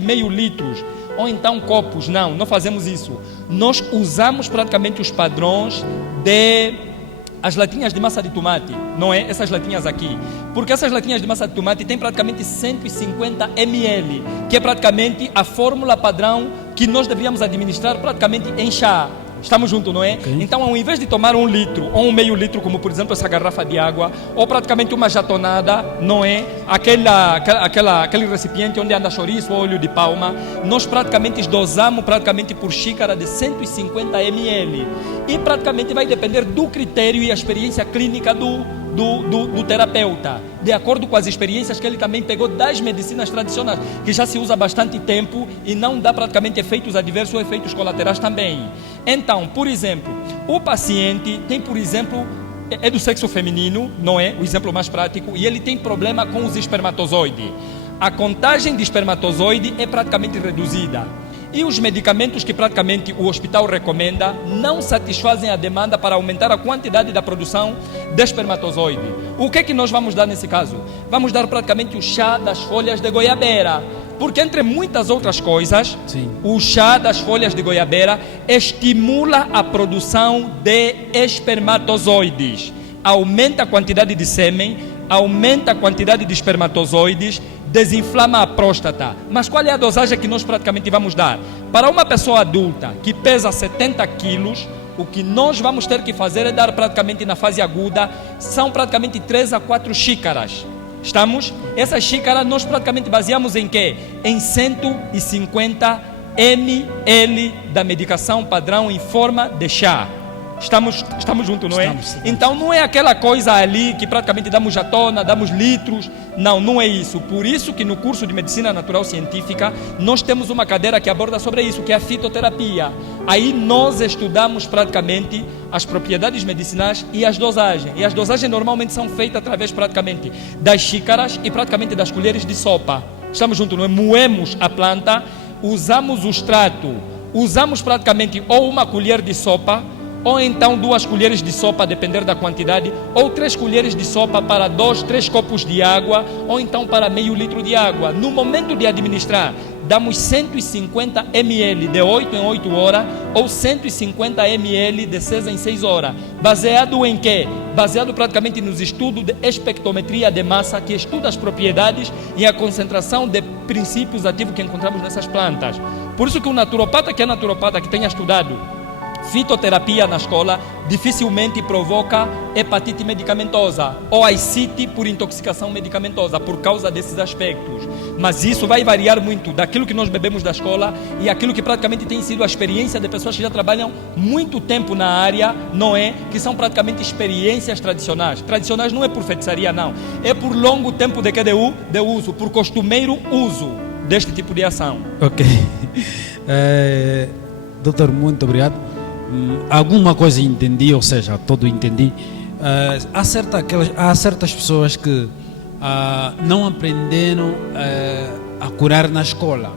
praticamente meio litros, ou então copos. Não fazemos isso. Nós usamos praticamente os padrões as latinhas de massa de tomate, não é? Essas latinhas aqui. Porque essas latinhas de massa de tomate têm praticamente 150 ml, que é praticamente a fórmula padrão que nós deveríamos administrar praticamente em chá. Estamos juntos, não é? Okay. Então, ao invés de tomar 1 litro ou 1/2 litro, como por exemplo essa garrafa de água, ou praticamente uma jatonada, não é? Aquele recipiente onde anda chouriço ou óleo de palma, nós praticamente dosamos praticamente por xícara de 150 ml. E praticamente vai depender do critério e a experiência clínica do terapeuta, de acordo com as experiências que ele também pegou das medicinas tradicionais, que já se usa há bastante tempo e não dá praticamente efeitos adversos ou efeitos colaterais também. Então, por exemplo, o paciente tem, por exemplo, é do sexo feminino, não é? O exemplo mais prático, e ele tem problema com os espermatozoides. A contagem de espermatozoide é praticamente reduzida. E os medicamentos que praticamente o hospital recomenda não satisfazem a demanda para aumentar a quantidade da produção de espermatozoide. O que é que nós vamos dar nesse caso? Vamos dar praticamente o chá das folhas de goiabeira. Porque entre muitas outras coisas, sim, o chá das folhas de goiabeira estimula a produção de espermatozoides. Aumenta a quantidade de sêmen, aumenta a quantidade de espermatozoides, desinflama a próstata. Mas qual é a dosagem que nós praticamente vamos dar? Para uma pessoa adulta que pesa 70 quilos, o que nós vamos ter que fazer é dar praticamente na fase aguda, são praticamente 3 a 4 xícaras. Estamos? Essas xícaras nós praticamente baseamos em quê? Em 150 ml da medicação padrão em forma de chá. Estamos juntos, não é? Estamos. Então não é aquela coisa ali que praticamente damos jatona, damos litros. Não é isso. Por isso que no curso de Medicina Natural Científica nós temos uma cadeira que aborda sobre isso, que é a fitoterapia. Aí nós estudamos praticamente as propriedades medicinais e as dosagens. E as dosagens normalmente são feitas através praticamente das xícaras e praticamente das colheres de sopa. Estamos juntos, não é? Moemos a planta, usamos o extrato, usamos praticamente ou uma colher de sopa, ou então 2 colheres de sopa, a depender da quantidade, ou 3 colheres de sopa para 2, 3 copos de água, ou então para meio litro de água. No momento de administrar, damos 150 ml de 8 em 8 horas, ou 150 ml de 6 em 6 horas. Baseado em quê? Baseado praticamente nos estudos de espectrometria de massa, que estuda as propriedades e a concentração de princípios ativos que encontramos nessas plantas. Por isso que o naturopata, que tenha estudado fitoterapia na escola, dificilmente provoca hepatite medicamentosa ou ascite por intoxicação medicamentosa, por causa desses aspectos. Mas isso vai variar muito daquilo que nós bebemos da escola e aquilo que praticamente tem sido a experiência de pessoas que já trabalham muito tempo na área, não é? Que são praticamente experiências tradicionais. Tradicionais não é por feitiçaria, não. É por longo tempo de uso, por costumeiro uso deste tipo de ação. Ok. Doutor, muito obrigado. Alguma coisa entendi, ou seja, todo entendi. Há certas pessoas que não aprenderam a curar na escola,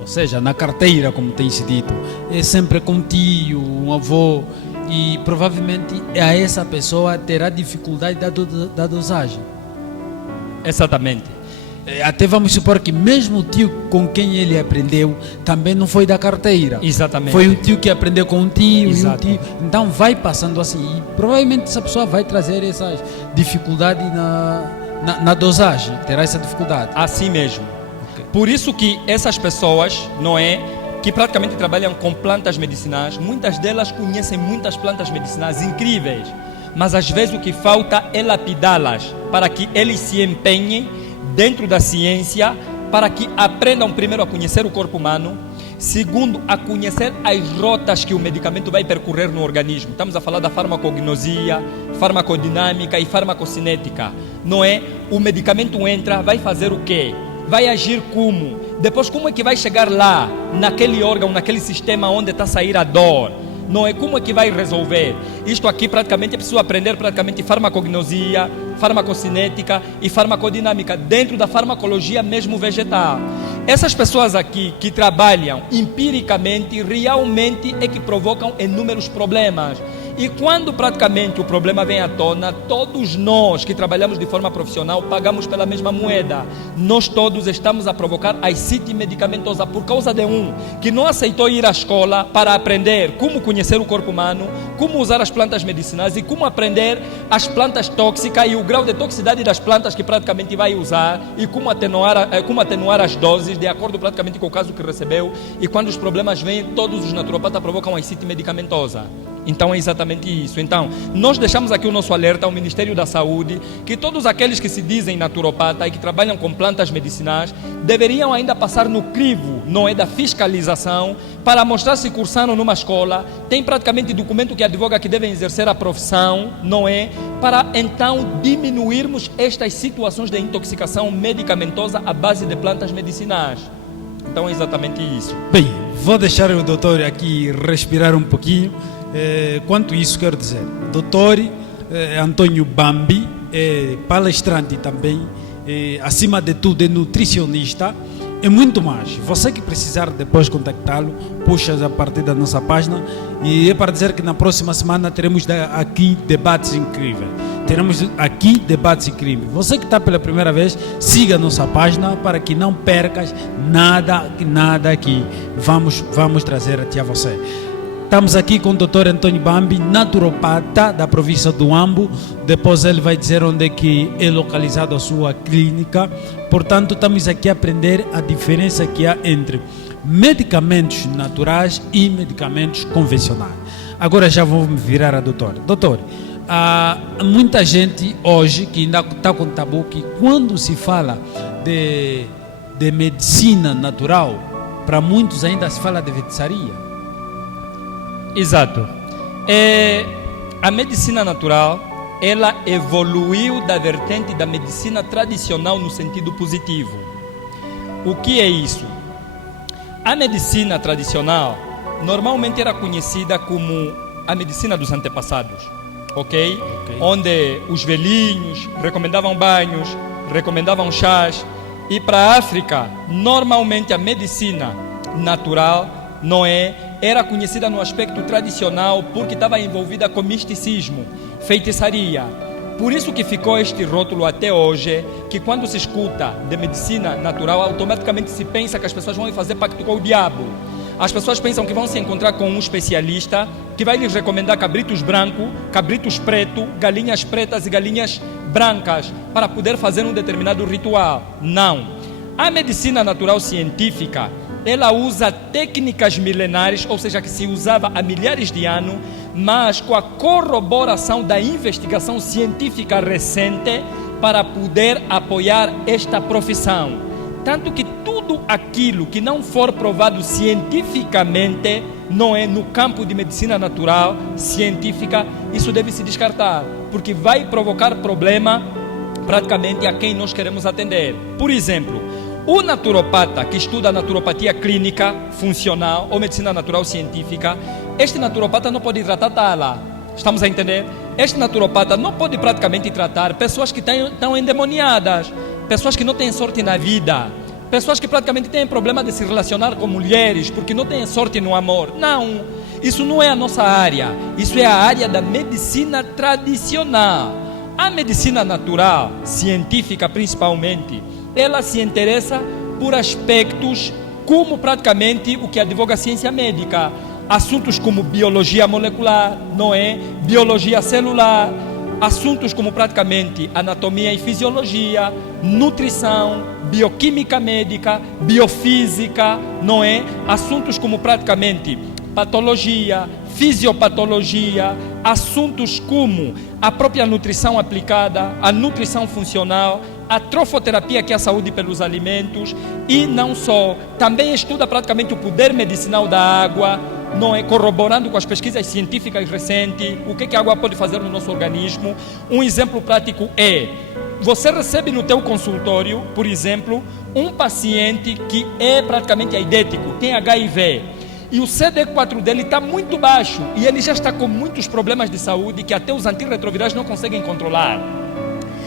ou seja, na carteira, como tem-se dito. É sempre com tio, um avô, e provavelmente a essa pessoa terá dificuldade da dosagem. Exatamente. Até vamos supor que mesmo o tio com quem ele aprendeu também não foi da carteira. Exatamente. Foi um tio que aprendeu com um tio. Exato. E um tio. Então vai passando assim. E provavelmente essa pessoa vai trazer essas dificuldades na dosagem. Terá essa dificuldade. Assim mesmo. Okay. Por isso que essas pessoas, não é, que praticamente trabalham com plantas medicinais, muitas delas conhecem muitas plantas medicinais incríveis. Mas às vezes o que falta é lapidá-las para que eles se empenhem dentro da ciência, para que aprendam primeiro a conhecer o corpo humano, segundo, a conhecer as rotas que o medicamento vai percorrer no organismo. Estamos a falar da farmacognosia, farmacodinâmica e farmacocinética, não é? O medicamento entra, vai fazer o quê? Vai agir como? Depois, como é que vai chegar lá, naquele órgão, naquele sistema onde está a sair a dor? Não é? Como é que vai resolver? Isto aqui praticamente é preciso aprender praticamente farmacognosia, farmacocinética e farmacodinâmica dentro da farmacologia mesmo vegetal. Essas pessoas aqui que trabalham empiricamente realmente é que provocam inúmeros problemas. E quando praticamente o problema vem à tona, todos nós que trabalhamos de forma profissional pagamos pela mesma moeda. Nós todos estamos a provocar ascite medicamentosa por causa de um que não aceitou ir à escola para aprender como conhecer o corpo humano, como usar as plantas medicinais e como aprender as plantas tóxicas e o grau de toxicidade das plantas que praticamente vai usar e como atenuar as doses de acordo praticamente com o caso que recebeu. E quando os problemas vêm, todos os naturopatas provocam ascite medicamentosa. Então é exatamente isso. Então, nós deixamos aqui o nosso alerta ao Ministério da Saúde, que todos aqueles que se dizem naturopata e que trabalham com plantas medicinais, deveriam ainda passar no crivo, não é, da fiscalização, para mostrar se cursaram numa escola, tem praticamente documento que advoga que devem exercer a profissão, não é, para então diminuirmos estas situações de intoxicação medicamentosa à base de plantas medicinais. Então é exatamente isso. Bem, vou deixar o doutor aqui respirar um pouquinho. Quanto isso quero dizer, doutor Antônio Bambi é palestrante também, acima de tudo é nutricionista e muito mais. Você que precisar depois contactá-lo, puxa a partir da nossa página, e é para dizer que na próxima semana teremos aqui debates incríveis. Teremos aqui debates incríveis. Você que está pela primeira vez, siga a nossa página para que não percas nada aqui. Vamos trazer até a você. Estamos aqui com o Dr. Antônio Bambi, naturopata da província do Ambo. Depois ele vai dizer onde é que é localizada a sua clínica. Portanto, estamos aqui a aprender a diferença que há entre medicamentos naturais e medicamentos convencionais. Agora já vou me virar a doutora. Doutor, há muita gente hoje que ainda está com tabu que quando se fala de medicina natural, para muitos ainda se fala de feitiçaria. Exato. A medicina natural, ela evoluiu da vertente da medicina tradicional no sentido positivo. O que é isso? A medicina tradicional normalmente era conhecida como a medicina dos antepassados, ok? Onde os velhinhos recomendavam banhos, recomendavam chás. E para a África, normalmente a medicina natural era conhecida no aspecto tradicional porque estava envolvida com misticismo, feitiçaria. Por isso que ficou este rótulo até hoje, que quando se escuta de medicina natural, automaticamente se pensa que as pessoas vão fazer pacto com o diabo. As pessoas pensam que vão se encontrar com um especialista que vai lhes recomendar cabritos brancos, cabritos pretos, galinhas pretas e galinhas brancas para poder fazer um determinado ritual. Não. A medicina natural científica, ela usa técnicas milenares, ou seja, que se usava há milhares de anos, mas com a corroboração da investigação científica recente para poder apoiar esta profissão. Tanto que tudo aquilo que não for provado cientificamente, não é no campo de medicina natural, científica, isso deve se descartar, porque vai provocar problema praticamente a quem nós queremos atender. Por exemplo, o naturopata que estuda naturopatia clínica, funcional ou medicina natural científica, este naturopata não pode tratar tala. Estamos a entender? Este naturopata não pode praticamente tratar pessoas que estão endemoniadas, pessoas que não têm sorte na vida, pessoas que praticamente têm problema de se relacionar com mulheres porque não têm sorte no amor. Não, isso não é a nossa área, isso é a área da medicina tradicional. A medicina natural, científica principalmente, ela se interessa por aspectos como praticamente o que advoga a ciência médica, assuntos como biologia molecular, não é? Biologia celular, assuntos como praticamente anatomia e fisiologia, nutrição, bioquímica médica, biofísica, não é? Assuntos como praticamente patologia, fisiopatologia, assuntos como a própria nutrição aplicada, a nutrição funcional, a trofoterapia, que é a saúde pelos alimentos, e não só, também estuda praticamente o poder medicinal da água, não é? Corroborando com as pesquisas científicas recentes, o que a água pode fazer no nosso organismo. Um exemplo prático é, você recebe no teu consultório, por exemplo, um paciente que é praticamente aidético, tem HIV, e o CD4 dele está muito baixo, e ele já está com muitos problemas de saúde que até os antirretrovirais não conseguem controlar.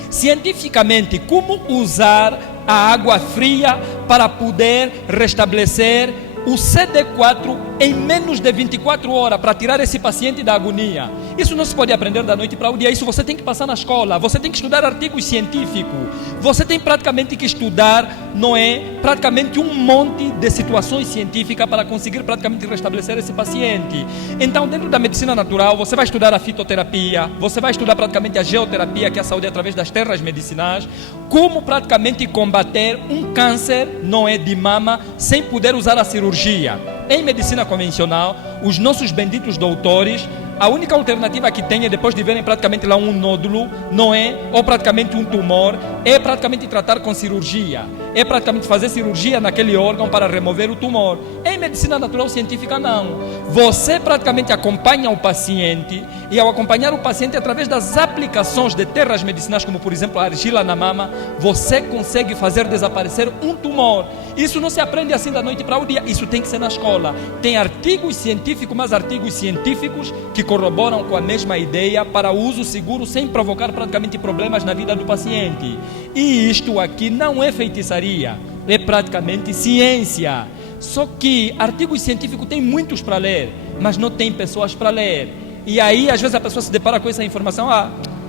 Cientificamente, como usar a água fria para poder restabelecer o CD4 em menos de 24 horas para tirar esse paciente da agonia. Isso não se pode aprender da noite para o dia. Isso você tem que passar na escola. Você tem que estudar artigos científicos. Você tem praticamente que estudar, não é? Praticamente um monte de situações científicas para conseguir praticamente restabelecer esse paciente. Então, dentro da medicina natural, você vai estudar a fitoterapia, você vai estudar praticamente a geoterapia, que é a saúde através das terras medicinais, como praticamente combater um câncer, não é, de mama, sem poder usar a cirurgia. Em medicina convencional, os nossos benditos doutores, a única alternativa que tem é, depois de verem praticamente lá um nódulo, não é? Ou praticamente um tumor, é praticamente tratar com cirurgia. É praticamente fazer cirurgia naquele órgão para remover o tumor. Em medicina natural científica, não. Você praticamente acompanha o paciente, e ao acompanhar o paciente através das aplicações de terras medicinais, como por exemplo a argila na mama, você consegue fazer desaparecer um tumor. Isso não se aprende assim da noite para o dia, isso tem que ser na escola. Tem artigos científicos, mas artigos científicos que corroboram com a mesma ideia para o uso seguro sem provocar praticamente problemas na vida do paciente. E isto aqui não é feitiçaria, é praticamente ciência. Só que artigos científicos tem muitos para ler, mas não tem pessoas para ler. E aí às vezes a pessoa se depara com essa informação,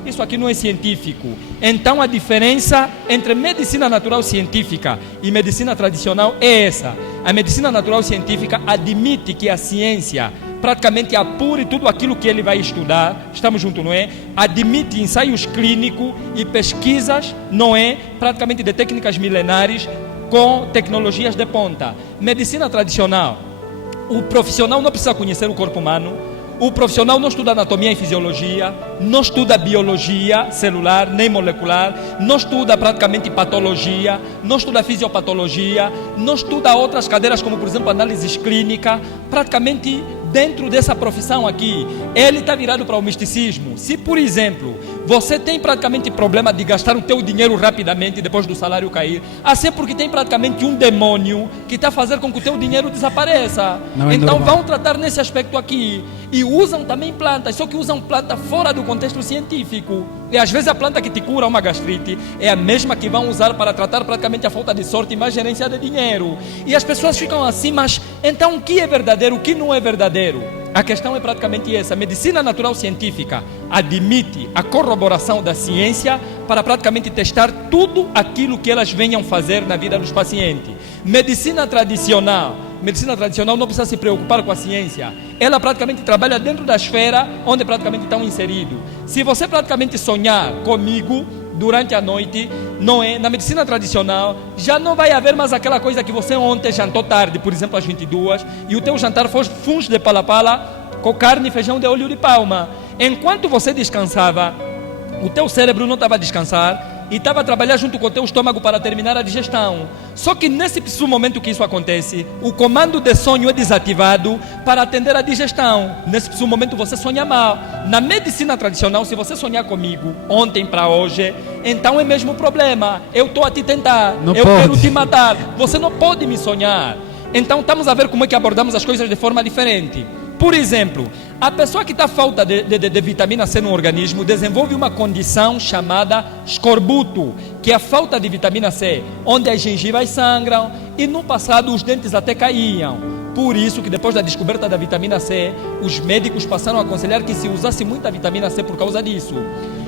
isso aqui não é científico. Então a diferença entre medicina natural científica e medicina tradicional é essa. A medicina natural científica admite que a ciência praticamente apure tudo aquilo que ele vai estudar, estamos juntos, não é? Admite ensaios clínicos e pesquisas, não é? Praticamente de técnicas milenares com tecnologias de ponta. Medicina tradicional, o profissional não precisa conhecer o corpo humano, o profissional não estuda anatomia e fisiologia, não estuda biologia celular nem molecular, não estuda praticamente patologia, não estuda fisiopatologia, não estuda outras cadeiras como por exemplo análises clínicas. Praticamente dentro dessa profissão aqui, ele está virado para o misticismo. Se por exemplo, você tem praticamente problema de gastar o teu dinheiro rapidamente depois do salário cair, assim porque tem praticamente um demônio que está fazendo com que o teu dinheiro desapareça. Então vão tratar nesse aspecto aqui. E usam também plantas, só que usam planta fora do contexto científico. E às vezes a planta que te cura uma gastrite é a mesma que vão usar para tratar praticamente a falta de sorte e má gerência de dinheiro. E as pessoas ficam assim, mas então o que é verdadeiro, o que não é verdadeiro? A questão é praticamente essa. A medicina natural científica admite a corroboração da ciência para praticamente testar tudo aquilo que elas venham fazer na vida dos pacientes. Medicina tradicional não precisa se preocupar com a ciência. Ela praticamente trabalha dentro da esfera onde praticamente estão inseridos. Se você praticamente sonhar comigo durante a noite, não é? Na medicina tradicional, já não vai haver mais aquela coisa que você ontem jantou tarde, por exemplo às 22, e o teu jantar foi funge de pala-pala com carne e feijão de olho de palma. Enquanto você descansava, o teu cérebro não estava a descansar, e estava a trabalhar junto com o teu estômago para terminar a digestão. Só que nesse preciso momento que isso acontece, o comando de sonho é desativado para atender a digestão. Nesse preciso momento você sonha mal. Na medicina tradicional, se você sonhar comigo ontem para hoje, então é mesmo problema. Eu estou a te tentar, quero te matar. Você não pode me sonhar. Então estamos a ver como é que abordamos as coisas de forma diferente. Por exemplo, a pessoa que está falta de vitamina C no organismo desenvolve uma condição chamada escorbuto, que é a falta de vitamina C, onde as gengivas sangram e no passado os dentes até caíam. Por isso que depois da descoberta da vitamina C, os médicos passaram a aconselhar que se usasse muita vitamina C por causa disso.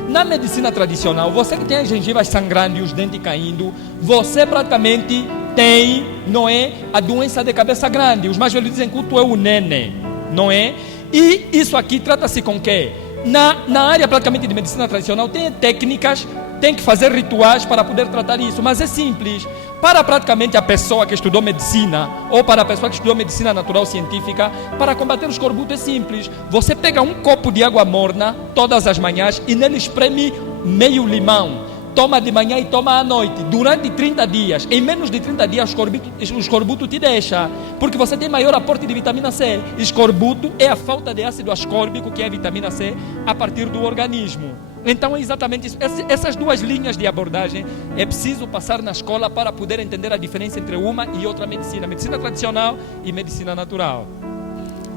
Na medicina tradicional, você que tem as gengivas sangrando e os dentes caindo, você praticamente tem, não é, a doença de cabeça grande. Os mais velhos dizem que tu é o nene, não é? E isso aqui trata-se com quê? Na área praticamente de medicina tradicional tem técnicas, tem que fazer rituais para poder tratar isso, mas é simples. Para praticamente a pessoa que estudou medicina, ou para a pessoa que estudou medicina natural científica, para combater o escorbuto é simples. Você pega um copo de água morna todas as manhãs e nele espreme meio limão. Toma de manhã e toma à noite, durante 30 dias. Em menos de 30 dias o escorbuto te deixa, porque você tem maior aporte de vitamina C. Escorbuto é a falta de ácido ascórbico, que é a vitamina C, a partir do organismo. Então é exatamente isso. Essas duas linhas de abordagem é preciso passar na escola para poder entender a diferença entre uma e outra medicina. Medicina tradicional e medicina natural.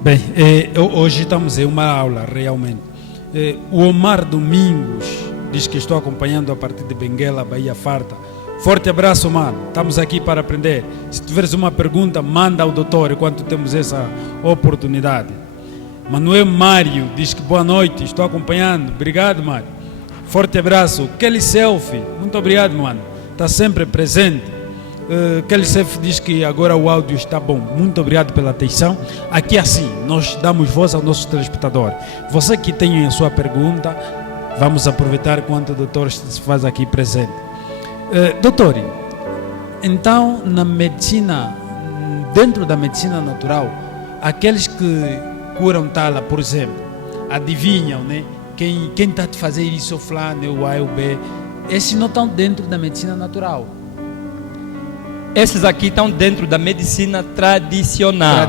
Bem, hoje estamos em uma aula realmente. O Omar Domingos diz que estou acompanhando a partir de Benguela, Bahia Farta. Forte abraço, mano. Estamos aqui para aprender. Se tiveres uma pergunta, manda ao doutor enquanto temos essa oportunidade. Manuel Mário diz que boa noite, estou acompanhando. Obrigado, Mário. Forte abraço. Kelly Selfie, muito obrigado, mano. Está sempre presente. Kelly Selfie diz que agora o áudio está bom. Muito obrigado pela atenção. Aqui assim, nós damos voz ao nosso telespectador. Você que tem a sua pergunta, vamos aproveitar enquanto o doutor se faz aqui presente. Doutor, então na medicina, dentro da medicina natural, aqueles que curam tala, por exemplo, adivinham, né? Quem está a fazer isso, fulano, o A ou o B, esses não estão dentro da medicina natural. Esses aqui estão dentro da medicina tradicional.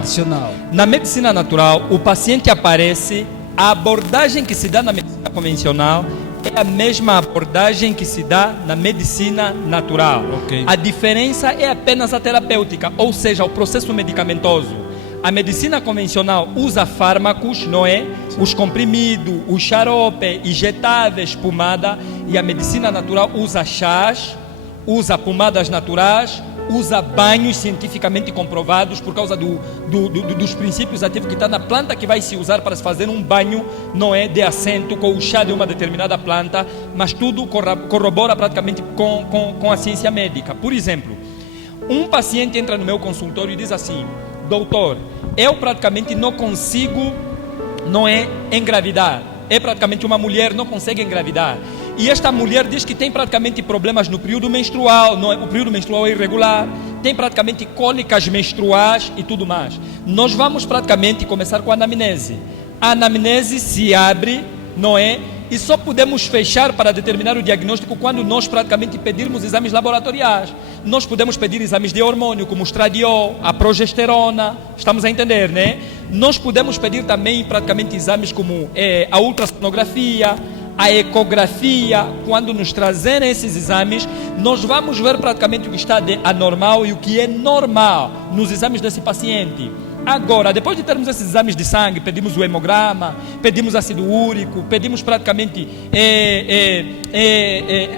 Na medicina natural, o paciente aparece, a abordagem que se dá na medicina convencional é a mesma abordagem que se dá na medicina natural. Okay. A diferença é apenas a terapêutica, ou seja, o processo medicamentoso. A medicina convencional usa fármacos, não é? Os comprimidos, o xarope, injetáveis, pomada. E a medicina natural usa chás, usa pomadas naturais, usa banhos cientificamente comprovados por causa dos princípios ativos que está na planta que vai se usar para se fazer um banho, não é? De assento com o chá de uma determinada planta, mas tudo corrobora praticamente com a ciência médica. Por exemplo, um paciente entra no meu consultório e diz assim: doutor, eu praticamente não consigo, não é, engravidar. É praticamente uma mulher, não consegue engravidar. E esta mulher diz que tem praticamente problemas no período menstrual, não é? O período menstrual é irregular, tem praticamente cólicas menstruais e tudo mais. Nós vamos praticamente começar com a anamnese. A anamnese se abre, não é? E só podemos fechar para determinar o diagnóstico quando nós praticamente pedirmos exames laboratoriais. Nós podemos pedir exames de hormônio, como o estradiol, a progesterona, estamos a entender, né? Nós podemos pedir também praticamente exames como a ultrassonografia, a ecografia. Quando nos trazerem esses exames, nós vamos ver praticamente o que está de anormal e o que é normal nos exames desse paciente. Agora, depois de termos esses exames de sangue, pedimos o hemograma, pedimos ácido úrico, pedimos praticamente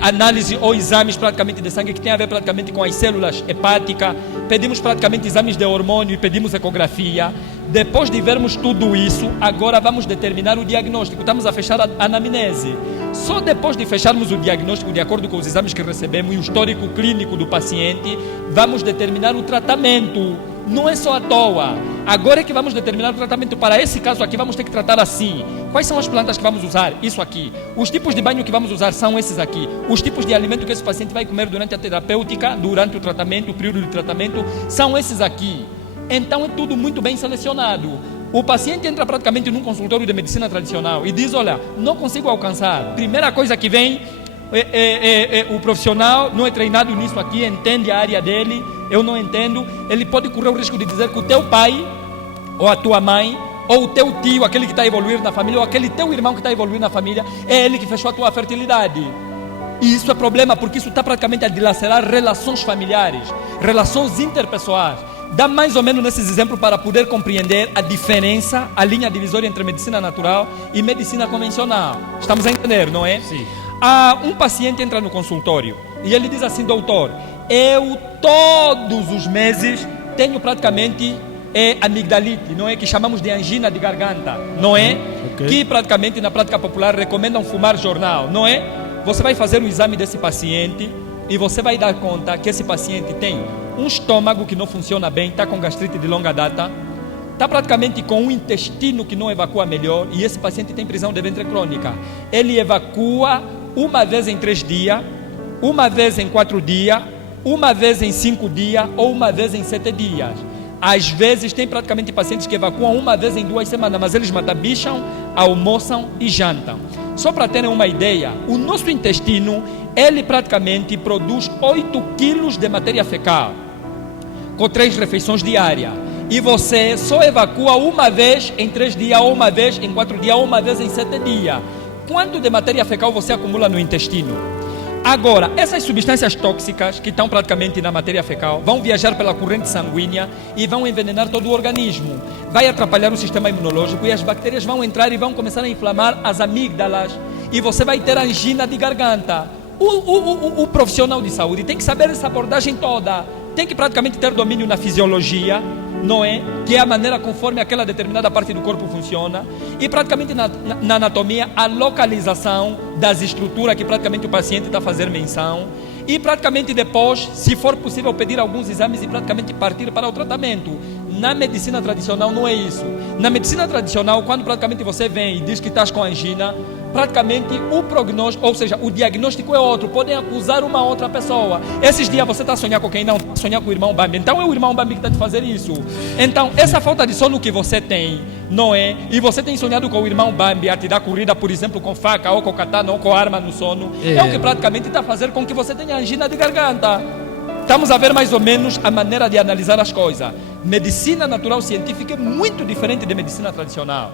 análise ou exames praticamente de sangue que tem a ver praticamente com as células hepáticas, pedimos praticamente exames de hormônio e pedimos ecografia. Depois de vermos tudo isso, agora vamos determinar o diagnóstico. Estamos a fechar a anamnese. Só depois de fecharmos o diagnóstico de acordo com os exames que recebemos e o histórico clínico do paciente, vamos determinar o tratamento. Não é só à toa. Agora é que vamos determinar o tratamento. Para esse caso aqui, vamos ter que tratar assim. Quais são as plantas que vamos usar? Isso aqui. Os tipos de banho que vamos usar são esses aqui. Os tipos de alimento que esse paciente vai comer durante a terapêutica, durante o tratamento, o período de tratamento, são esses aqui. Então é tudo muito bem selecionado. O paciente entra praticamente num consultório de medicina tradicional e diz: olha, não consigo alcançar. Primeira coisa que vem, o profissional não é treinado nisso aqui, entende a área dele, eu não entendo. Ele pode correr o risco de dizer que o teu pai, ou a tua mãe, ou o teu tio, aquele que está a evoluir na família, ou aquele teu irmão que está a evoluir na família, é ele que fechou a tua fertilidade. E isso é problema, porque isso está praticamente a dilacerar relações familiares, relações interpessoais. Dá mais ou menos nesses exemplos para poder compreender a diferença, a linha divisória entre medicina natural e medicina convencional. Estamos a entender, não é? Sim. Um paciente entra no consultório e ele diz assim: doutor, eu todos os meses tenho praticamente amigdalite, não é? Que chamamos de angina de garganta, não é? Okay. Que praticamente na prática popular recomendam fumar jornal, não é? Você vai fazer o exame desse paciente e você vai dar conta que esse paciente tem um estômago que não funciona bem, está com gastrite de longa data, está praticamente com um intestino que não evacua melhor, e esse paciente tem prisão de ventre crônica. Ele evacua uma vez em 3 dias, uma vez em 4 dias, uma vez em 5 dias ou uma vez em 7 dias. Às vezes tem praticamente pacientes que evacuam uma vez em 2 semanas, mas eles matabicham, almoçam e jantam. Só para terem uma ideia, o nosso intestino, ele praticamente produz 8 quilos de matéria fecal, com 3 refeições diárias. E você só evacua uma vez em 3 dias, ou uma vez em 4 dias, ou uma vez em 7 dias. Quanto de matéria fecal você acumula no intestino? Agora, essas substâncias tóxicas que estão praticamente na matéria fecal vão viajar pela corrente sanguínea e vão envenenar todo o organismo. Vai atrapalhar o sistema imunológico e as bactérias vão entrar e vão começar a inflamar as amígdalas. E você vai ter angina de garganta. O profissional de saúde tem que saber essa abordagem toda. Tem que praticamente ter domínio na fisiologia, não é? Que é a maneira conforme aquela determinada parte do corpo funciona, e praticamente na anatomia a localização das estruturas que praticamente o paciente está a fazer menção, e praticamente depois, se for possível, pedir alguns exames e praticamente partir para o tratamento. Na medicina tradicional não é isso. Na medicina tradicional, quando praticamente você vem e diz que estás com angina, praticamente o prognóstico, ou seja, o diagnóstico é outro. Podem acusar uma outra pessoa. Esses dias você está a sonhar com quem? Não, está a sonhar com o irmão Bambi. Então é o irmão Bambi que está a te fazer isso. Então, essa falta de sono que você tem, não é? E você tem sonhado com o irmão Bambi a te dar corrida, por exemplo, com faca, ou com katana, ou com arma no sono, é o que praticamente está a fazer com que você tenha angina de garganta. Estamos a ver mais ou menos a maneira de analisar as coisas. Medicina natural científica é muito diferente de medicina tradicional.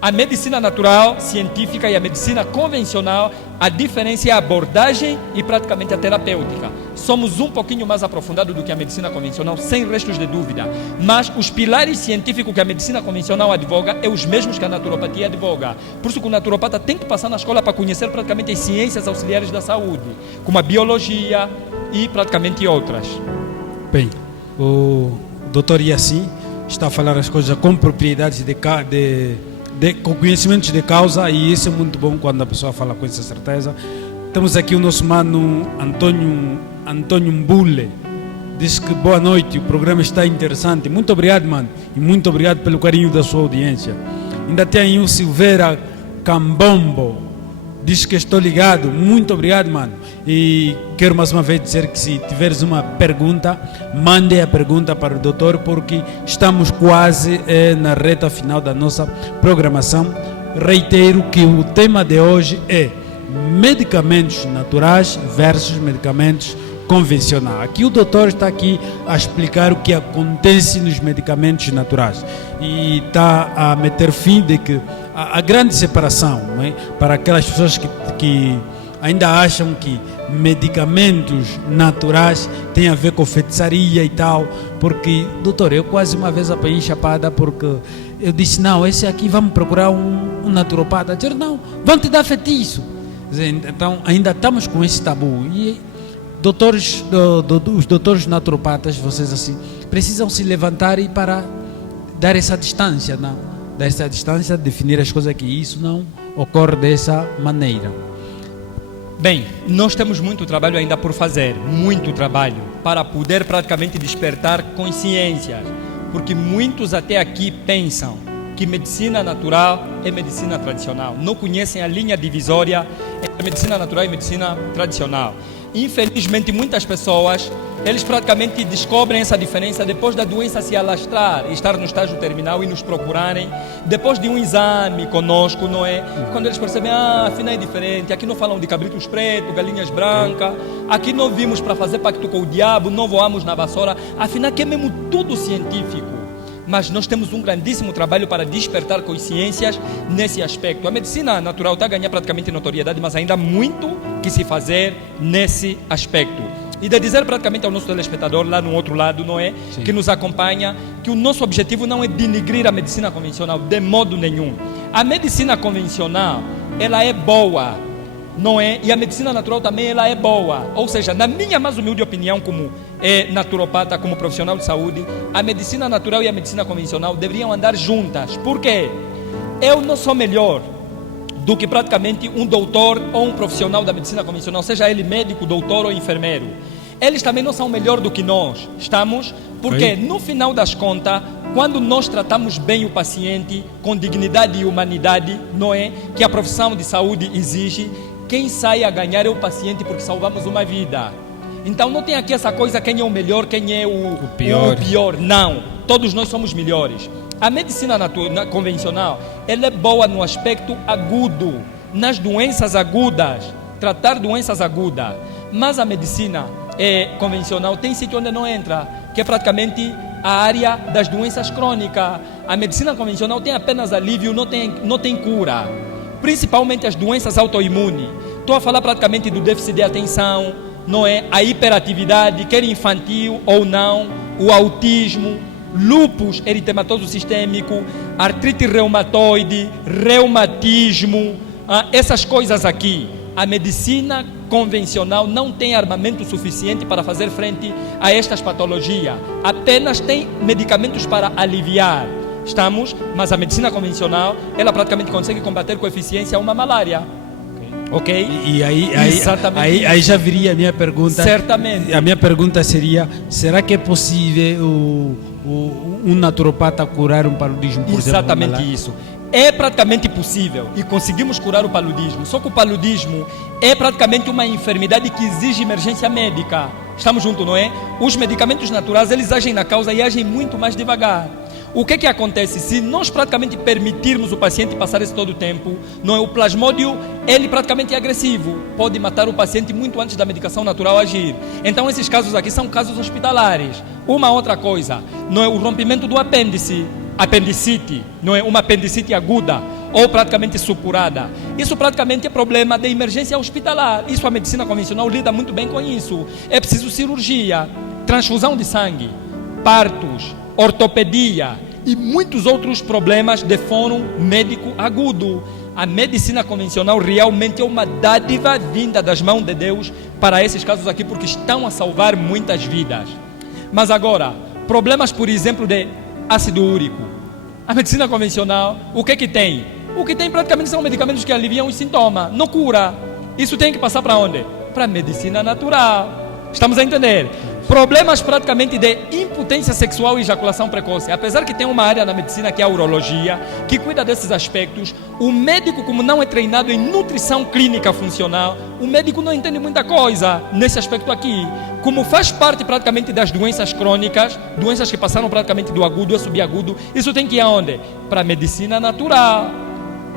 A medicina natural científica e a medicina convencional, a diferença é a abordagem e praticamente a terapêutica. Somos um pouquinho mais aprofundados do que a medicina convencional, sem restos de dúvida. Mas os pilares científicos que a medicina convencional advoga é os mesmos que a naturopatia advoga. Por isso que o naturopata tem que passar na escola para conhecer praticamente as ciências auxiliares da saúde, como a biologia e praticamente outras. Bem, o doutor Yassin está a falar as coisas com propriedades com conhecimentos de causa, e isso é muito bom quando a pessoa fala com essa certeza. Temos aqui o nosso mano Antônio Mbule, diz que boa noite, o programa está interessante. Muito obrigado, mano, e muito obrigado pelo carinho da sua audiência. Ainda tem aí o Silveira Cambombo, diz que estou ligado. Muito obrigado, mano. E quero mais uma vez dizer que se tiveres uma pergunta, mande a pergunta para o doutor, porque estamos quase na reta final da nossa programação. Reitero que o tema de hoje é medicamentos naturais versus medicamentos convencionais. Aqui o doutor está aqui a explicar o que acontece nos medicamentos naturais e está a meter fim de que a grande separação, não é? Para aquelas pessoas que ainda acham que medicamentos naturais têm a ver com feitiçaria e tal, porque, doutor, eu quase uma vez apanhei chapada porque eu disse, não, esse aqui vamos procurar um naturopata. Disse, não, vão te dar feitiço. Então ainda estamos com esse tabu, e os doutores naturopatas, vocês assim, precisam se levantar e para dar essa distância, não? Dar essa distância, definir as coisas, que isso não ocorre dessa maneira. Bem, nós temos muito trabalho ainda por fazer, muito trabalho, para poder praticamente despertar consciências, porque muitos até aqui pensam que medicina natural é medicina tradicional, não conhecem a linha divisória entre medicina natural e medicina tradicional. Infelizmente, muitas pessoas, eles praticamente descobrem essa diferença depois da doença se alastrar, estar no estágio terminal e nos procurarem, depois de um exame conosco, não é? Quando eles percebem, afinal é diferente, aqui não falam de cabritos pretos, galinhas brancas, aqui não vimos para fazer pacto com o diabo, não voamos na vassoura, afinal que é mesmo tudo científico. Mas nós temos um grandíssimo trabalho para despertar consciências nesse aspecto. A medicina natural está a ganhar praticamente notoriedade, mas ainda há muito que se fazer nesse aspecto. E de dizer praticamente ao nosso telespectador lá no outro lado, não é? Sim. Que nos acompanha, que o nosso objetivo não é denigrir a medicina convencional, de modo nenhum. A medicina convencional, ela é boa, não é? E a medicina natural também, ela é boa. Ou seja, na minha mais humilde opinião, como naturopata, como profissional de saúde, a medicina natural e a medicina convencional deveriam andar juntas. Por quê? Eu não sou melhor do que praticamente um doutor ou um profissional da medicina convencional, seja ele médico, doutor ou enfermeiro. Eles também não são melhor do que nós, estamos? Porque no final das contas, quando nós tratamos bem o paciente com dignidade e humanidade, não é? Que a profissão de saúde exige, quem sai a ganhar é o paciente, porque salvamos uma vida. Então não tem aqui essa coisa, quem é o melhor, quem é o pior. Não, todos nós somos melhores. A medicina convencional, ela é boa no aspecto agudo, nas doenças agudas, tratar doenças agudas. Mas a medicina convencional tem sítio onde não entra, que é praticamente a área das doenças crônicas. A medicina convencional tem apenas alívio, não tem cura. Principalmente as doenças autoimunes. Estou a falar praticamente do déficit de atenção, não é? A hiperatividade, quer infantil ou não, o autismo, lúpus eritematoso sistêmico, artrite reumatoide, reumatismo, essas coisas aqui. A medicina convencional não tem armamento suficiente para fazer frente a estas patologias. Apenas tem medicamentos para aliviar. Mas a medicina convencional, ela praticamente consegue combater com eficiência uma malária. Ok? E aí já viria a minha pergunta. Certamente. A minha pergunta seria: será que é possível um naturopata curar um paludismo, por Exatamente exemplo? Isso. É praticamente possível e conseguimos curar o paludismo. Só que o paludismo é praticamente uma enfermidade que exige emergência médica. Estamos juntos, não é? Os medicamentos naturais, eles agem na causa e agem muito mais devagar. O que acontece? Se nós praticamente permitirmos o paciente passar esse todo o tempo, não é? O plasmódio, ele praticamente é agressivo, pode matar o paciente muito antes da medicação natural agir. Então esses casos aqui são casos hospitalares. Uma outra coisa, não é? O rompimento do apêndice, apendicite, não é? Uma apendicite aguda ou praticamente supurada. Isso praticamente é problema de emergência hospitalar. Isso a medicina convencional lida muito bem com isso. É preciso cirurgia, transfusão de sangue, partos, ortopedia e muitos outros problemas de fórum médico agudo. A medicina convencional realmente é uma dádiva vinda das mãos de Deus para esses casos aqui, porque estão a salvar muitas vidas. Mas agora, problemas, por exemplo, de ácido úrico. A medicina convencional, o que tem? O que tem praticamente são medicamentos que aliviam os sintomas, não cura. Isso tem que passar para onde? Para a medicina natural. Estamos a entender? Problemas praticamente de impotência sexual e ejaculação precoce. Apesar que tem uma área na medicina que é a urologia, que cuida desses aspectos, o médico, como não é treinado em nutrição clínica funcional, o médico não entende muita coisa nesse aspecto aqui. Como faz parte praticamente das doenças crônicas, doenças que passaram praticamente do agudo a subagudo, isso tem que ir aonde? Para a medicina natural.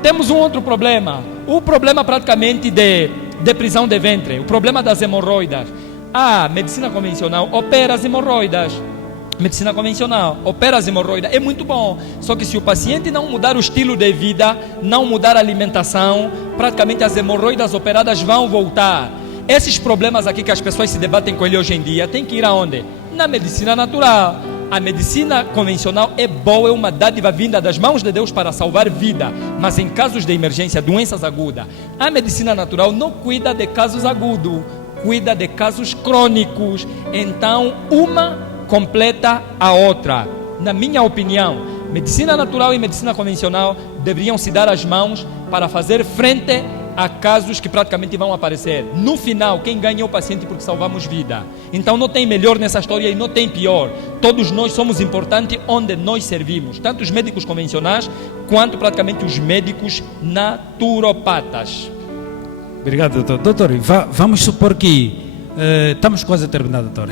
Temos um outro problema, o problema praticamente de prisão de ventre, o problema das hemorroidas. A medicina convencional opera as hemorroidas. Medicina convencional opera as hemorroidas. É muito bom. Só que se o paciente não mudar o estilo de vida, não mudar a alimentação, praticamente as hemorroidas operadas vão voltar. Esses problemas aqui que as pessoas se debatem com ele hoje em dia, tem que ir aonde? Na medicina natural. A medicina convencional é boa, é uma dádiva vinda das mãos de Deus para salvar vida. Mas em casos de emergência, doenças agudas, a medicina natural não cuida de casos agudos, cuida de casos crônicos. Então, uma completa a outra. Na minha opinião, medicina natural e medicina convencional deveriam se dar as mãos para fazer frente a casos que praticamente vão aparecer. No final, quem ganha é o paciente, porque salvamos vida. Então não tem melhor nessa história e não tem pior. Todos nós somos importantes onde nós servimos, tanto os médicos convencionais quanto praticamente os médicos naturopatas. Obrigado, doutor. Doutor, vamos supor que estamos quase a terminar, doutor.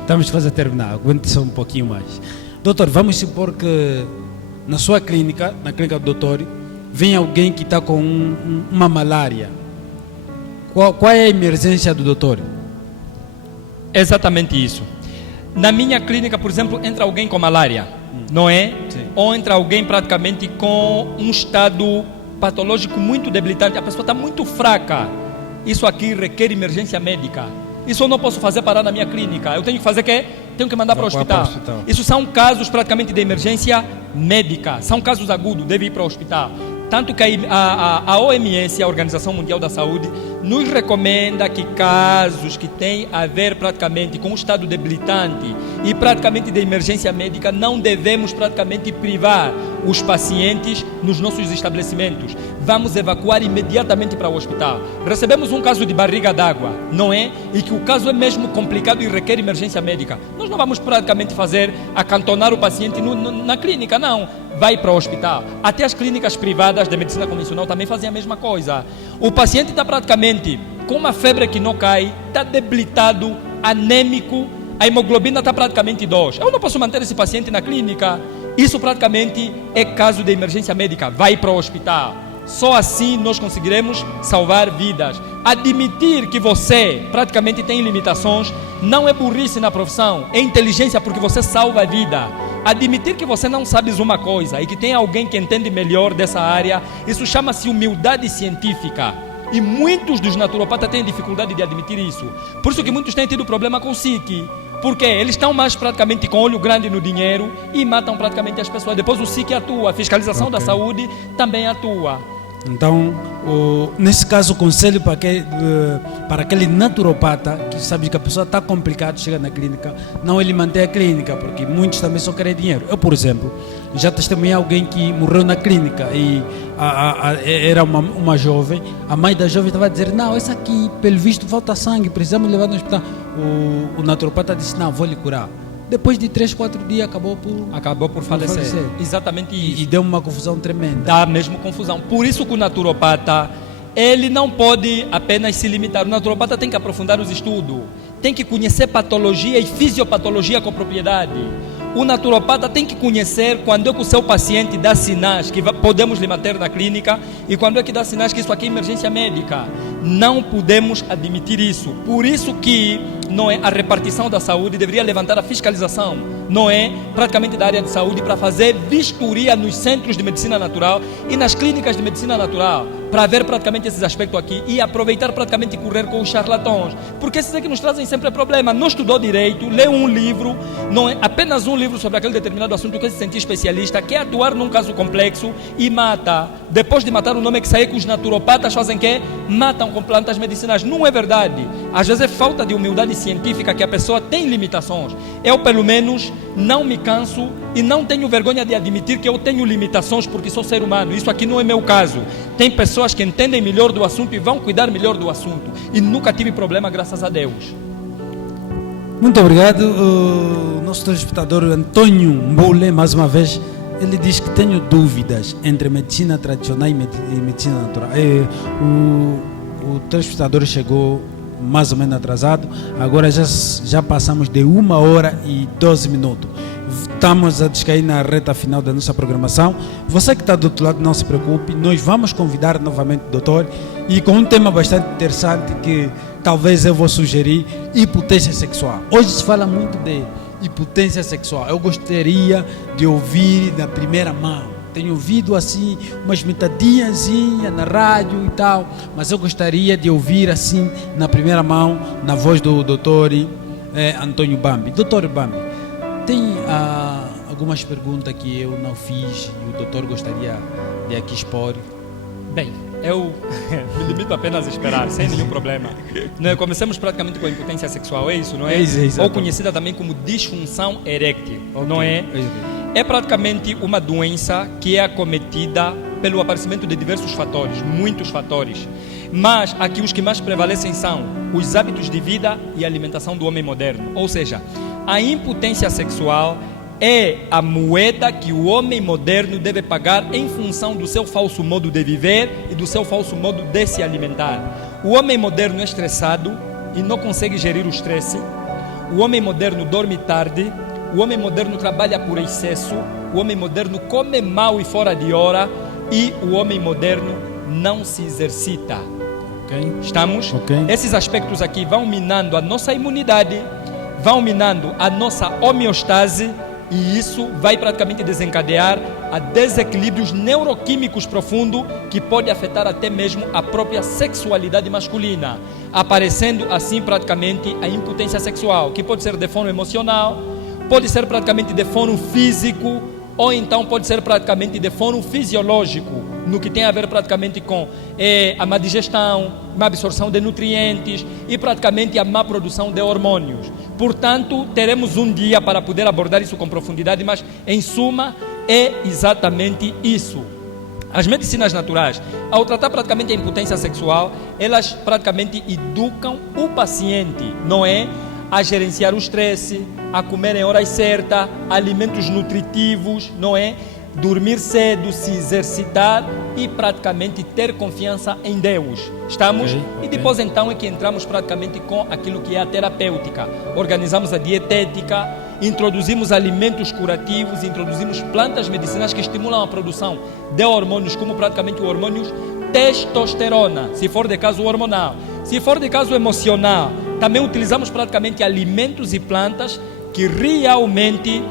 Estamos quase a terminar, aguente só um pouquinho mais. Doutor, vamos supor que na sua clínica, na clínica do doutor, vem alguém que está com uma malária. Qual é a emergência do doutor? Exatamente isso. Na minha clínica, por exemplo, entra alguém com malária, não é? Sim. Ou entra alguém praticamente com um estado patológico muito debilitante, a pessoa está muito fraca. Isso aqui requer emergência médica. Isso eu não posso fazer parar na minha clínica. Eu tenho que fazer o quê? Tenho que mandar para o hospital. Isso são casos praticamente de emergência médica. São casos agudos, deve ir para o hospital. Tanto que a OMS, a Organização Mundial da Saúde, nos recomenda que casos que têm a ver praticamente com um estado debilitante e praticamente de emergência médica, não devemos praticamente privar os pacientes nos nossos estabelecimentos. Vamos evacuar imediatamente para o hospital. Recebemos um caso de barriga d'água, não é? E que o caso é mesmo complicado e requer emergência médica. Nós não vamos praticamente acantonar o paciente na clínica, não. Vai para o hospital. Até as clínicas privadas de medicina convencional também fazem a mesma coisa. O paciente está praticamente com uma febre que não cai, está debilitado, anêmico, a hemoglobina está praticamente 2. Eu não posso manter esse paciente na clínica. Isso praticamente é caso de emergência médica. Vai para o hospital. Só assim nós conseguiremos salvar vidas. Admitir que você praticamente tem limitações não é burrice na profissão, é inteligência, porque você salva a vida. Admitir que você não sabes uma coisa e que tem alguém que entende melhor dessa área, isso chama-se humildade científica. E muitos dos naturopatas têm dificuldade de admitir isso. Por isso que muitos têm tido problema com o SIC. Porque eles estão mais praticamente com olho grande no dinheiro e matam praticamente as pessoas. Depois o SIC atua, a fiscalização da saúde também atua. Então, nesse caso, o conselho para aquele naturopata que sabe que a pessoa está complicada, chega na clínica, não ele manter a clínica, porque muitos também só querem dinheiro. Eu, por exemplo, já testemunhei alguém que morreu na clínica e era uma jovem, a mãe da jovem estava a dizer, não, essa aqui, pelo visto, falta sangue, precisamos levar no hospital. O naturopata disse, não, vou lhe curar. Depois de 3, 4 dias acabou por falecer. Exatamente isso. E deu uma confusão tremenda. Dá mesmo confusão. Por isso que o naturopata, ele não pode apenas se limitar. O naturopata tem que aprofundar os estudos, tem que conhecer patologia e fisiopatologia com propriedade. O naturopata tem que conhecer quando é que o seu paciente dá sinais que podemos lhe manter na clínica e quando é que dá sinais que isso aqui é emergência médica. Não podemos admitir isso. Por isso que não é a repartição da saúde deveria levantar a fiscalização, não é praticamente da área de saúde, para fazer vistoria nos centros de medicina natural e nas clínicas de medicina natural, para ver praticamente esses aspectos aqui e aproveitar praticamente e correr com os charlatões, porque esses é que nos trazem sempre problema. Não estudou direito, leu um livro, não é apenas um livro sobre aquele determinado assunto, que se sentir especialista, quer atuar num caso complexo e mata. Depois de matar, o nome é que sai que os naturopatas fazem que matam com plantas medicinais. Não é verdade. Às vezes é falta de humildade científica, que a pessoa tem limitações. Eu, pelo menos, não me canso e não tenho vergonha de admitir que eu tenho limitações porque sou ser humano. Isso aqui não é meu caso. Tem pessoas que entendem melhor do assunto e vão cuidar melhor do assunto. E nunca tive problema, graças a Deus. Muito obrigado. O nosso telespectador Antônio Mbole, mais uma vez, ele diz que tenho dúvidas entre medicina tradicional e medicina natural. O telespectador chegou mais ou menos atrasado, agora já passamos de 1h12. Estamos a descair na reta final da nossa programação. Você que está do outro lado, não se preocupe, nós vamos convidar novamente o doutor e com um tema bastante interessante que talvez eu vou sugerir: impotência sexual. Hoje se fala muito de impotência sexual. Eu gostaria de ouvir da primeira mão. Tenho ouvido assim umas metadinhas na rádio e tal, mas eu gostaria de ouvir assim na primeira mão, na voz do doutor Antônio Bambi. Doutor Bambi, tem algumas perguntas que eu não fiz e o doutor gostaria de aqui expor? Bem, eu me limito apenas a esperar, sem nenhum problema. Comecemos praticamente com a impotência sexual, é isso, não é? Ou conhecida também como disfunção eréctil, não é? É praticamente uma doença que é acometida pelo aparecimento de diversos fatores, muitos fatores. Mas aqui os que mais prevalecem são os hábitos de vida e alimentação do homem moderno. Ou seja, a impotência sexual é a moeda que o homem moderno deve pagar em função do seu falso modo de viver e do seu falso modo de se alimentar. O homem moderno é estressado e não consegue gerir o estresse. O homem moderno dorme tarde. O homem moderno trabalha por excesso. O homem moderno come mal e fora de hora. E o homem moderno não se exercita. Estamos? Esses aspectos aqui vão minando a nossa imunidade, vão minando a nossa homeostase, e isso vai praticamente desencadear a desequilíbrios neuroquímicos profundos que pode afetar até mesmo a própria sexualidade masculina, aparecendo assim praticamente a impotência sexual, que pode ser de forma emocional, pode ser praticamente de fórum físico, ou então pode ser praticamente de fórum fisiológico, no que tem a ver praticamente com a má digestão, má absorção de nutrientes e praticamente a má produção de hormônios. Portanto, teremos um dia para poder abordar isso com profundidade, mas em suma é exatamente isso. As medicinas naturais, ao tratar praticamente a impotência sexual, elas praticamente educam o paciente, não é? A gerenciar o estresse, a comer em horas certas, alimentos nutritivos, não é? Dormir cedo, se exercitar e praticamente ter confiança em Deus. Estamos? E depois então é que entramos praticamente com aquilo que é a terapêutica. Organizamos a dietética, introduzimos alimentos curativos, introduzimos plantas medicinais que estimulam a produção de hormônios, como praticamente o hormônio testosterona, se for de caso hormonal. Se for de caso emocional, também utilizamos praticamente alimentos e plantas que realmente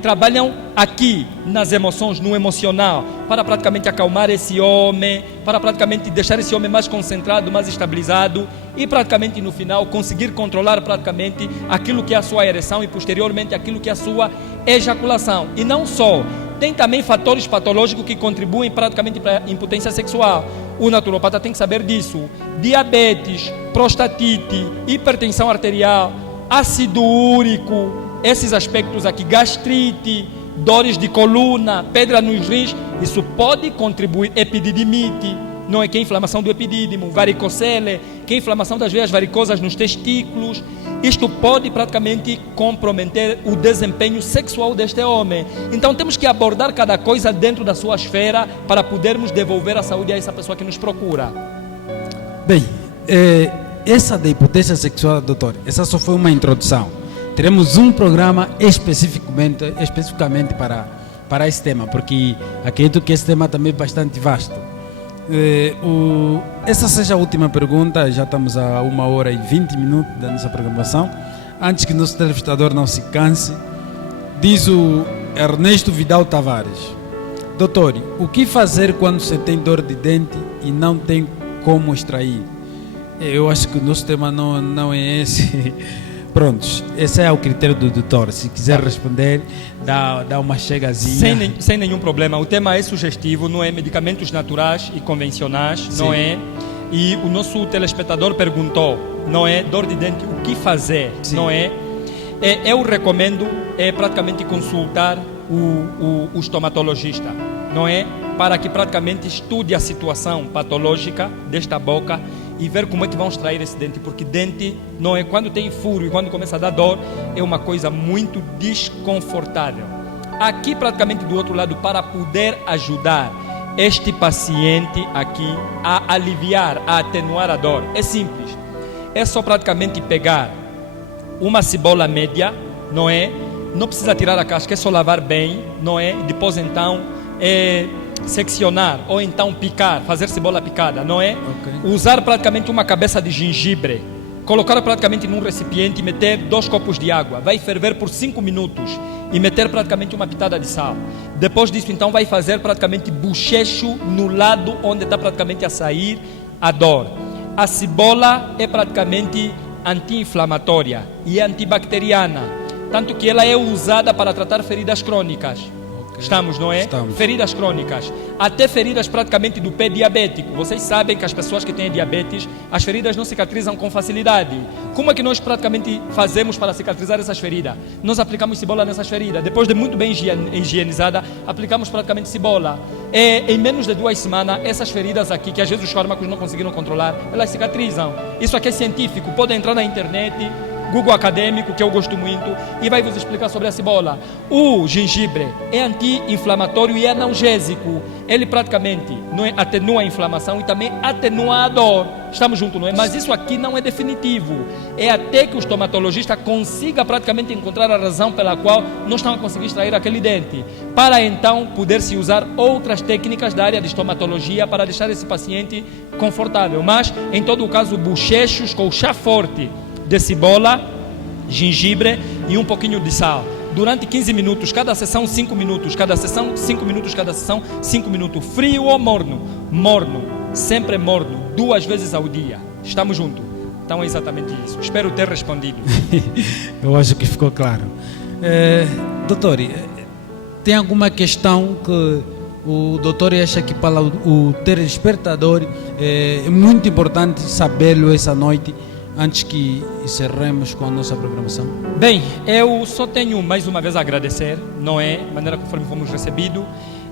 trabalham aqui nas emoções, no emocional, para praticamente acalmar esse homem, para praticamente deixar esse homem mais concentrado, mais estabilizado e praticamente no final conseguir controlar praticamente aquilo que é a sua ereção e posteriormente aquilo que é a sua ejaculação. E não só, tem também fatores patológicos que contribuem praticamente para a impotência sexual. O naturopata tem que saber disso. Diabetes, prostatite, hipertensão arterial, ácido úrico, esses aspectos aqui, gastrite, dores de coluna, pedra nos rins, isso pode contribuir, epididimite, não é que é inflamação do epidídimo, varicocele, que é inflamação das veias varicosas nos testículos. Isto pode praticamente comprometer o desempenho sexual deste homem. Então temos que abordar cada coisa dentro da sua esfera para podermos devolver a saúde a essa pessoa que nos procura. Bem, essa da impotência sexual, doutor, essa só foi uma introdução. Teremos um programa especificamente para esse tema, porque acredito que esse tema também é bastante vasto. Essa seja a última pergunta, já estamos a 1h20 da nossa programação. Antes que nosso telespectador não se canse, diz o Ernesto Vidal Tavares: doutor, o que fazer quando você tem dor de dente e não tem como extrair? Eu acho que o nosso tema não é esse. Prontos, esse é o critério do doutor. Se quiser responder, dá uma chegazinha. Sem nenhum problema. O tema é sugestivo, não é medicamentos naturais e convencionais, sim, não é? E o nosso telespectador perguntou, não é? Dor de dente, o que fazer, sim, não é? Eu recomendo praticamente consultar o estomatologista, não é? Para que praticamente estude a situação patológica desta boca e ver como é que vão extrair esse dente, porque dente, não é, quando tem furo e quando começa a dar dor, é uma coisa muito desconfortável. Aqui praticamente do outro lado, para poder ajudar este paciente aqui a aliviar, a atenuar a dor, é simples, é só praticamente pegar uma cebola média, não é? Não precisa tirar a casca, é só lavar bem, não é? Depois então seccionar ou então picar, fazer cebola picada, não é? Okay. Usar praticamente uma cabeça de gengibre, colocar praticamente num recipiente e meter 2 copos de água, vai ferver por 5 minutos e meter praticamente uma pitada de sal. Depois disso então vai fazer praticamente bochecho no lado onde está praticamente a sair a dor. A cebola é praticamente anti-inflamatória e antibacteriana, tanto que ela é usada para tratar feridas crônicas. Estamos, não é? Estamos. Feridas crônicas, até feridas praticamente do pé diabético. Vocês sabem que as pessoas que têm diabetes, as feridas não cicatrizam com facilidade. Como é que nós praticamente fazemos para cicatrizar essas feridas? Nós aplicamos cebola nessas feridas. Depois de muito bem higienizada, aplicamos praticamente cebola. Em menos de 2 semanas, essas feridas aqui, que às vezes os fármacos não conseguiram controlar, elas cicatrizam. Isso aqui é científico. Podem entrar na internet, Google acadêmico, que eu gosto muito, e vai vos explicar sobre a cebola. O gengibre é anti-inflamatório e analgésico. Ele praticamente não é, atenua a inflamação e também atenua a dor. Estamos juntos, não é? Mas isso aqui não é definitivo. É até que o estomatologista consiga praticamente encontrar a razão pela qual não estão a conseguir extrair aquele dente, para então poder-se usar outras técnicas da área de estomatologia para deixar esse paciente confortável. Mas, em todo o caso, bochechos com chá forte de cebola, gengibre e um pouquinho de sal. Durante 15 minutos, cada sessão 5 minutos, cada sessão 5 minutos, cada sessão 5 minutos. Frio ou morno? Morno, sempre morno, 2 vezes ao dia. Estamos juntos. Então é exatamente isso. Espero ter respondido. Eu acho que ficou claro. Doutor, tem alguma questão que o doutor acha que para o telespectador é muito importante sabê-lo essa noite, antes que encerremos com a nossa programação? Bem, eu só tenho mais uma vez a agradecer, não é? A maneira conforme fomos recebidos,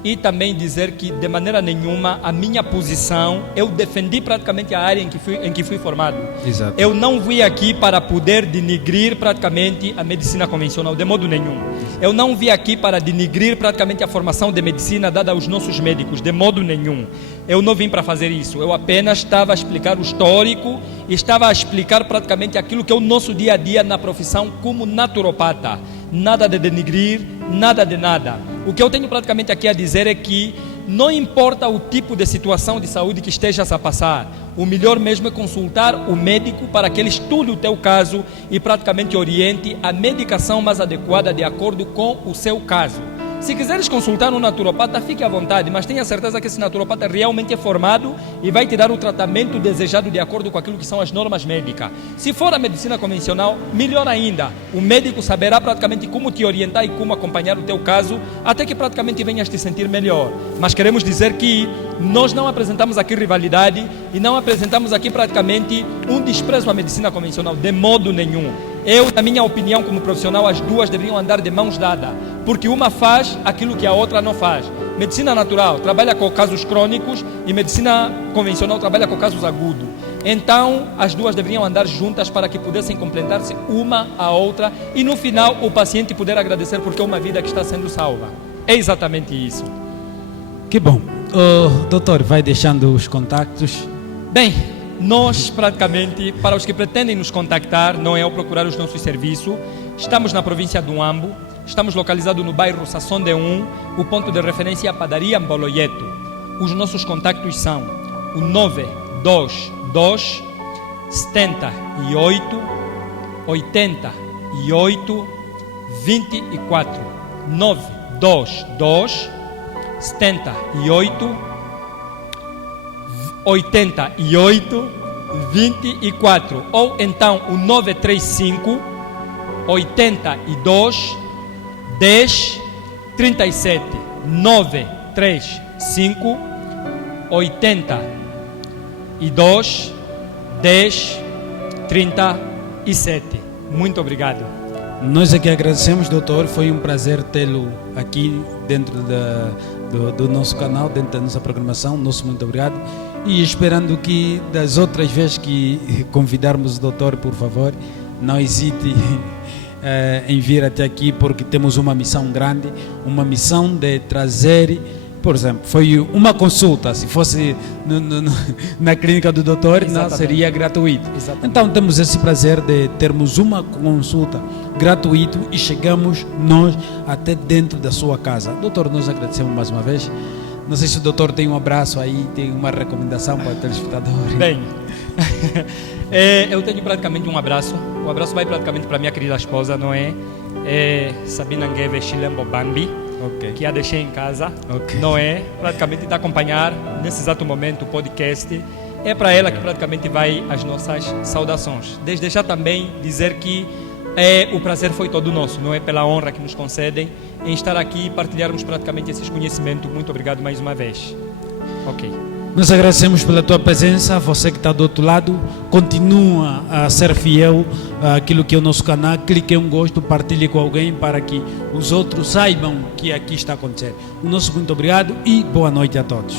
e também dizer que de maneira nenhuma a minha posição, eu defendi praticamente a área em que fui formado. Exato. Eu não vim aqui para poder denigrir praticamente a medicina convencional, de modo nenhum. Eu não vim aqui para denigrir praticamente a formação de medicina dada aos nossos médicos, de modo nenhum. Eu não vim para fazer isso, eu apenas estava a explicar o histórico e estava a explicar praticamente aquilo que é o nosso dia a dia na profissão como naturopata. Nada de denigrir, nada de nada. O que eu tenho praticamente aqui a dizer é que não importa o tipo de situação de saúde que estejas a passar, o melhor mesmo é consultar o médico para que ele estude o teu caso e praticamente oriente a medicação mais adequada de acordo com o seu caso. Se quiseres consultar um naturopata, fique à vontade, mas tenha certeza que esse naturopata realmente é formado e vai te dar o tratamento desejado de acordo com aquilo que são as normas médicas. Se for a medicina convencional, melhor ainda, o médico saberá praticamente como te orientar e como acompanhar o teu caso, até que praticamente venhas te sentir melhor. Mas queremos dizer que nós não apresentamos aqui rivalidade e não apresentamos aqui praticamente um desprezo à medicina convencional, de modo nenhum. Eu, na minha opinião, como profissional, as duas deveriam andar de mãos dadas, porque uma faz aquilo que a outra não faz. Medicina natural trabalha com casos crônicos e medicina convencional trabalha com casos agudos. Então, as duas deveriam andar juntas para que pudessem complementar-se uma à outra e, no final, o paciente poder agradecer porque é uma vida que está sendo salva. É exatamente isso. Que bom. Doutor, vai deixando os contactos. Bem, nós praticamente, para os que pretendem nos contactar, não é ao procurar os nossos serviços, estamos na província do Huambo, estamos localizados no bairro Sassonde 1, o ponto de referência é a padaria Mboloyeto. Os nossos contactos são o 922 78 88 24 922 78 88 24 ou então o 935 82 10 37 935 82 10 37. Muito obrigado. Nós aqui agradecemos, doutor. Foi um prazer tê-lo aqui dentro do nosso canal, dentro da nossa programação. Nosso muito obrigado. E esperando que das outras vezes que convidarmos o doutor, por favor, não hesite em vir até aqui, porque temos uma missão grande, uma missão de trazer, por exemplo, foi uma consulta, se fosse na clínica do doutor, não seria gratuito. Exatamente. Então temos esse prazer de termos uma consulta gratuita e chegamos nós até dentro da sua casa. Doutor, nós agradecemos mais uma vez. Não sei se o doutor tem um abraço aí, tem uma recomendação para o telespectador. Bem, eu tenho praticamente um abraço. O abraço vai praticamente para minha querida esposa, não é? Sabina Ngeve Chilembo Bambi, que a deixei em casa, não é? Praticamente está a acompanhar nesse exato momento o podcast. É para ela que praticamente vai as nossas saudações. Desde já também dizer que o prazer foi todo nosso, não é? Pela honra que nos concedem em estar aqui e partilharmos praticamente esses conhecimentos. Muito obrigado mais uma vez. Nós agradecemos pela tua presença, você que está do outro lado, continua a ser fiel àquilo que é o nosso canal, clique em um gosto, partilhe com alguém para que os outros saibam que aqui está acontecendo. O nosso muito obrigado e boa noite a todos.